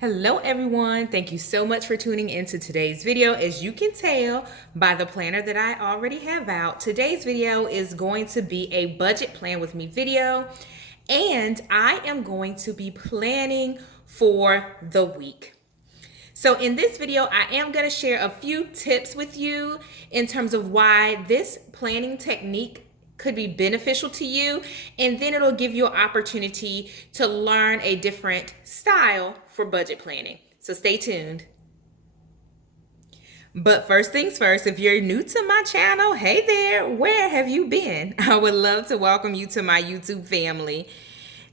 Hello everyone, thank you so much for tuning into today's video. As you can tell by the planner that I already have out, today's video is going to be a budget plan with me video, and I am going to be planning for the week. So in this video, I am going to share a few tips with you in terms of why this planning technique could be beneficial to you, and then it'll give you an opportunity to learn a different style for budget planning. So stay tuned. But first things first, if you're new to my channel, hey there, where have you been? I would love to welcome you to my YouTube family.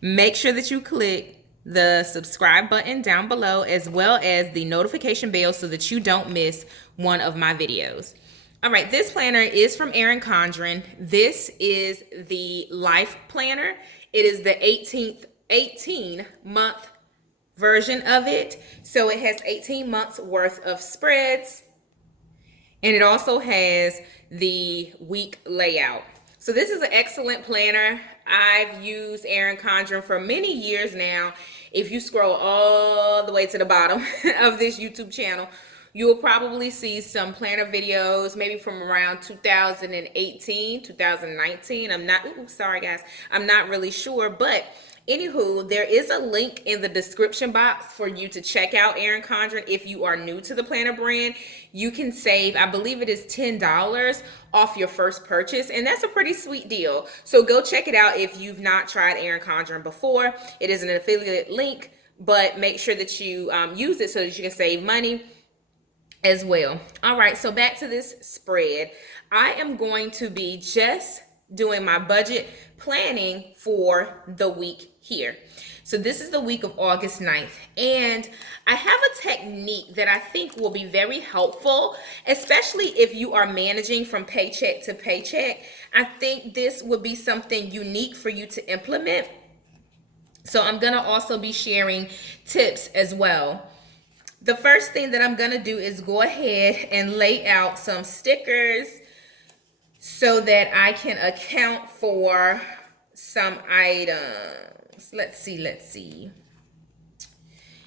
Make sure that you click the subscribe button down below, as well as the notification bell, so that you don't miss one of my videos. All right, this planner is from Erin Condren. This is the Life Planner. It is the 18-month version of it. So it has 18 months worth of spreads, and it also has the week layout. So this is an excellent planner. I've used Erin Condren for many years now. If you scroll all the way to the bottom of this YouTube channel, you will probably see some planner videos, maybe from around 2018, 2019. Sorry guys, I'm not really sure, but anywho, there is a link in the description box for you to check out Erin Condren. If you are new to the planner brand, you can save, I believe it is $10 off your first purchase, and that's a pretty sweet deal. So go check it out if you've not tried Erin Condren before. It is an affiliate link, but make sure that you use it so that you can save money as well. All right, so back to this spread. I am going to be just doing my budget planning for the week here. So this is the week of August 9th, and I have a technique that I think will be very helpful, especially if you are managing from paycheck to paycheck. I think this would be something unique for you to implement. So I'm gonna also be sharing tips as well. The first thing that I'm gonna do is go ahead and lay out some stickers so that I can account for some items. Let's see.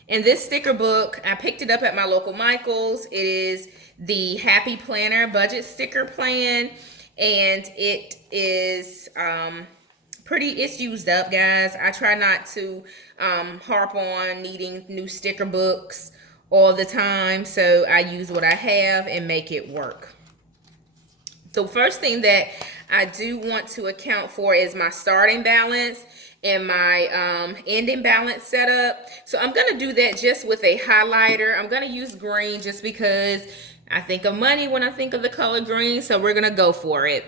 In this sticker book, I picked it up at my local Michael's. It is the Happy Planner Budget Sticker Plan, and it is it's used up, guys. I try not to harp on needing new sticker books all the time, so I use what I have and make it work. The first thing that I do want to account for is my starting balance and my ending balance setup. So I'm going to do that just with a highlighter. I'm going to use green just because I think of money when I think of the color green, so we're going to go for it.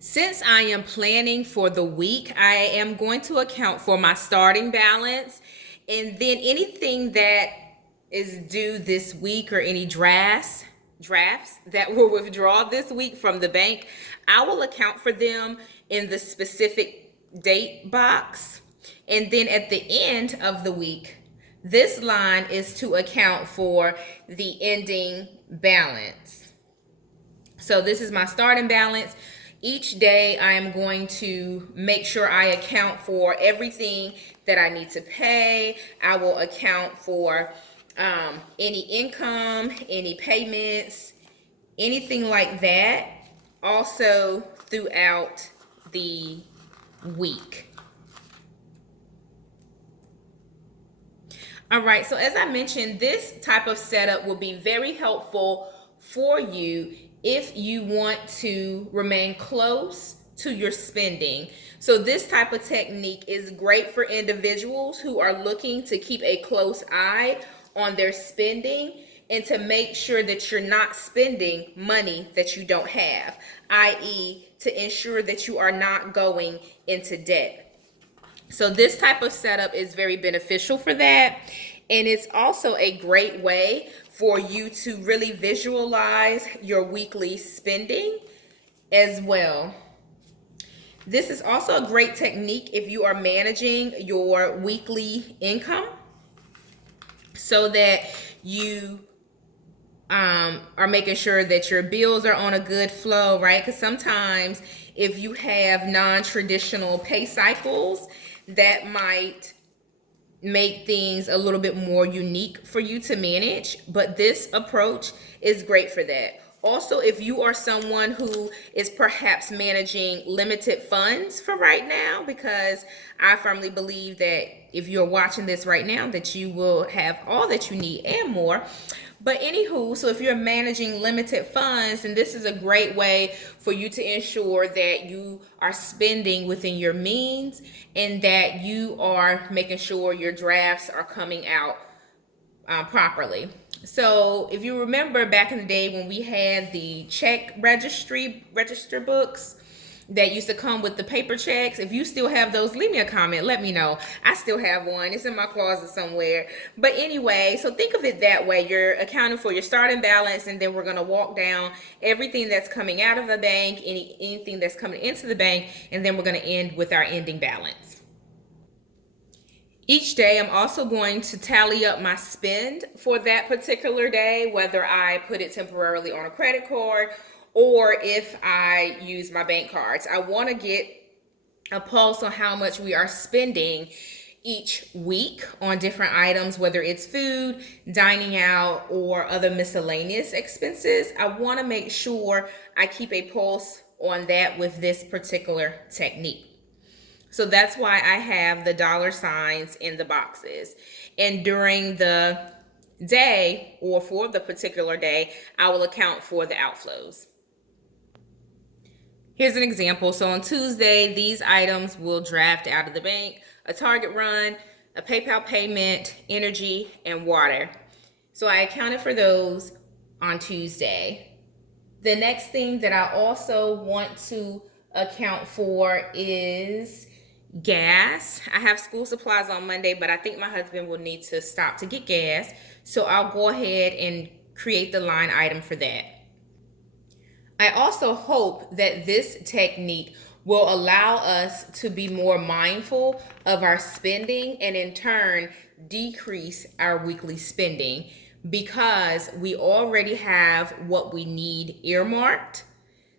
Since I am planning for the week, I am going to account for my starting balance, and then anything that is due this week or any drafts that will withdraw this week from the bank, I will account for them in the specific date box. And then at the end of the week, this line is to account for the ending balance. So this is my starting balance. Each day I am going to make sure I account for everything that I need to pay. I will account for any income, any payments, anything like that, also throughout the week. All right, so as I mentioned, this type of setup will be very helpful for you if you want to remain close to your spending. So this type of technique is great for individuals who are looking to keep a close eye on their spending and to make sure that you're not spending money that you don't have, i.e., to ensure that you are not going into debt. So this type of setup is very beneficial for that, and it's also a great way for you to really visualize your weekly spending as well. This is also a great technique if you are managing your weekly income, so that you are making sure that your bills are on a good flow, right? Because sometimes if you have non-traditional pay cycles, that might make things a little bit more unique for you to manage, but this approach is great for that. Also, if you are someone who is perhaps managing limited funds for right now, because I firmly believe that if you're watching this right now, that you will have all that you need and more. But anywho, so if you're managing limited funds, and this is a great way for you to ensure that you are spending within your means and that you are making sure your drafts are coming out properly. So if you remember back in the day when we had the check register books that used to come with the paper checks, if you still have those, leave me a comment, let me know. I still have one, it's in my closet somewhere. But anyway, so think of it that way. You're accounting for your starting balance, and then we're going to walk down everything that's coming out of the bank, anything that's coming into the bank, and then we're going to end with our ending balance. Each day, I'm also going to tally up my spend for that particular day, whether I put it temporarily on a credit card or if I use my bank cards. I want to get a pulse on how much we are spending each week on different items, whether it's food, dining out, or other miscellaneous expenses. I want to make sure I keep a pulse on that with this particular technique. So that's why I have the dollar signs in the boxes. And during the day, or for the particular day, I will account for the outflows. Here's an example. So on Tuesday, these items will draft out of the bank: a Target run, a PayPal payment, energy, and water. So I accounted for those on Tuesday. The next thing that I also want to account for is gas. I have school supplies on Monday, but I think my husband will need to stop to get gas. So I'll go ahead and create the line item for that. I also hope that this technique will allow us to be more mindful of our spending and in turn decrease our weekly spending, because we already have what we need earmarked.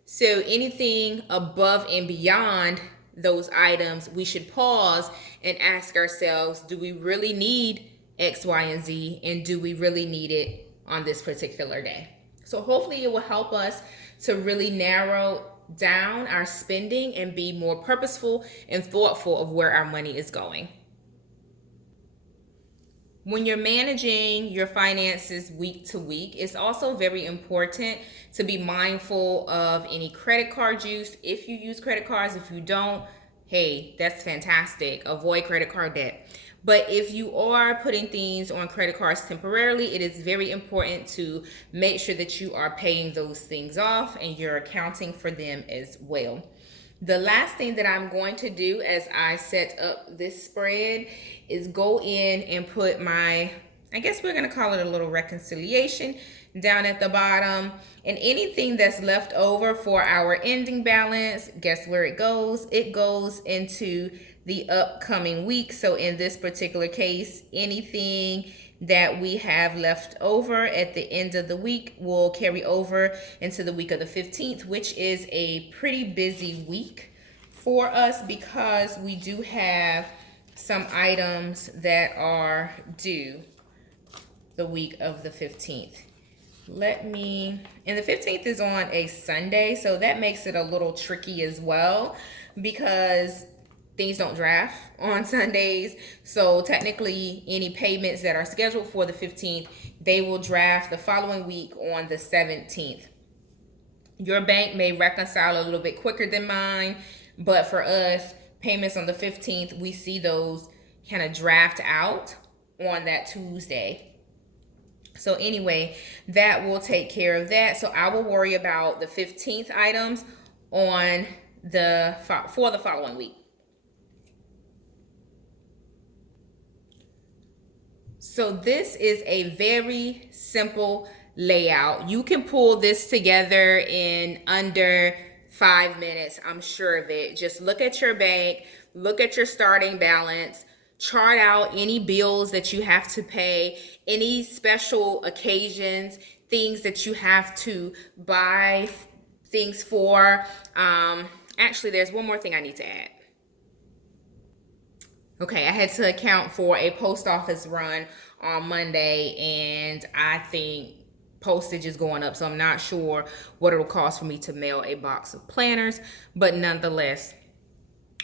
So anything above and beyond those items, we should pause and ask ourselves, do we really need X, Y, and Z? And do we really need it on this particular day? So hopefully it will help us to really narrow down our spending and be more purposeful and thoughtful of where our money is going. When you're managing your finances week to week, it's also very important to be mindful of any credit card use. If you use credit cards, if you don't, hey, that's fantastic. Avoid credit card debt. But if you are putting things on credit cards temporarily, it is very important to make sure that you are paying those things off and you're accounting for them as well. The last thing that I'm going to do as I set up this spread is go in and put my, I guess we're going to call it a little reconciliation down at the bottom. And anything that's left over for our ending balance, guess where it goes? It goes into the upcoming week. So in this particular case, anything that we have left over at the end of the week will carry over into the week of the 15th, which is a pretty busy week for us because we do have some items that are due the week of the 15th. And the 15th is on a Sunday, so that makes it a little tricky as well because things don't draft on Sundays. So technically any payments that are scheduled for the 15th, they will draft the following week on the 17th. Your bank may reconcile a little bit quicker than mine, but for us, payments on the 15th, we see those kind of draft out on that Tuesday. So anyway, that will take care of that. So I will worry about the 15th items for the following week. So this is a very simple layout. You can pull this together in under 5 minutes, I'm sure of it. Just look at your bank, look at your starting balance, chart out any bills that you have to pay, any special occasions, things that you have to buy things for. Actually, there's one more thing I need to add. Okay, I had to account for a post office run on Monday, and I think postage is going up, so I'm not sure what it'll cost for me to mail a box of planners, but nonetheless,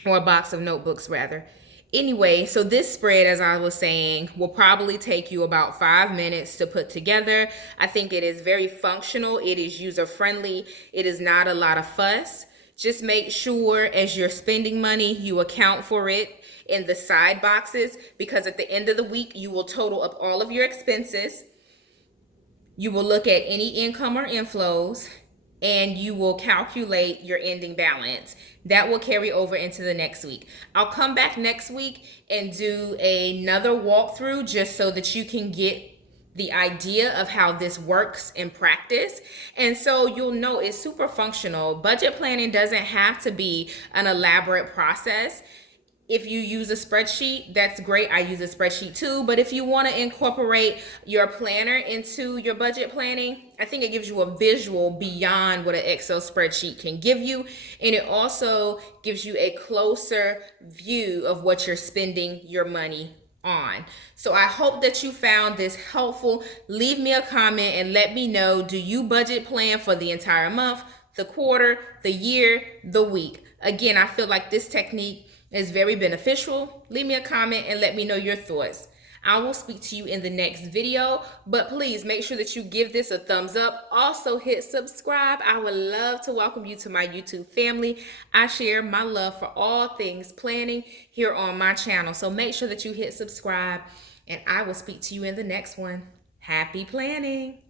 or a box of notebooks rather. Anyway, so this spread, as I was saying, will probably take you about 5 minutes to put together. I think it is very functional. It is user friendly. It is not a lot of fuss. Just make sure as you're spending money, you account for it in the side boxes, because at the end of the week, you will total up all of your expenses. You will look at any income or inflows, and you will calculate your ending balance. That will carry over into the next week. I'll come back next week and do another walkthrough just so that you can get the idea of how this works in practice. And so you'll know it's super functional. Budget planning doesn't have to be an elaborate process. If you use a spreadsheet, that's great. I use a spreadsheet too. But if you want to incorporate your planner into your budget planning, I think it gives you a visual beyond what an Excel spreadsheet can give you. And it also gives you a closer view of what you're spending your money on. So I hope that you found this helpful. Leave me a comment and let me know, do you budget plan for the entire month, the quarter, the year, the week? Again, I feel like this technique is very beneficial. Leave me a comment and let me know your thoughts. I will speak to you in the next video, but please make sure that you give this a thumbs up. Also hit subscribe. I would love to welcome you to my YouTube family. I share my love for all things planning here on my channel. So make sure that you hit subscribe, and I will speak to you in the next one. Happy planning.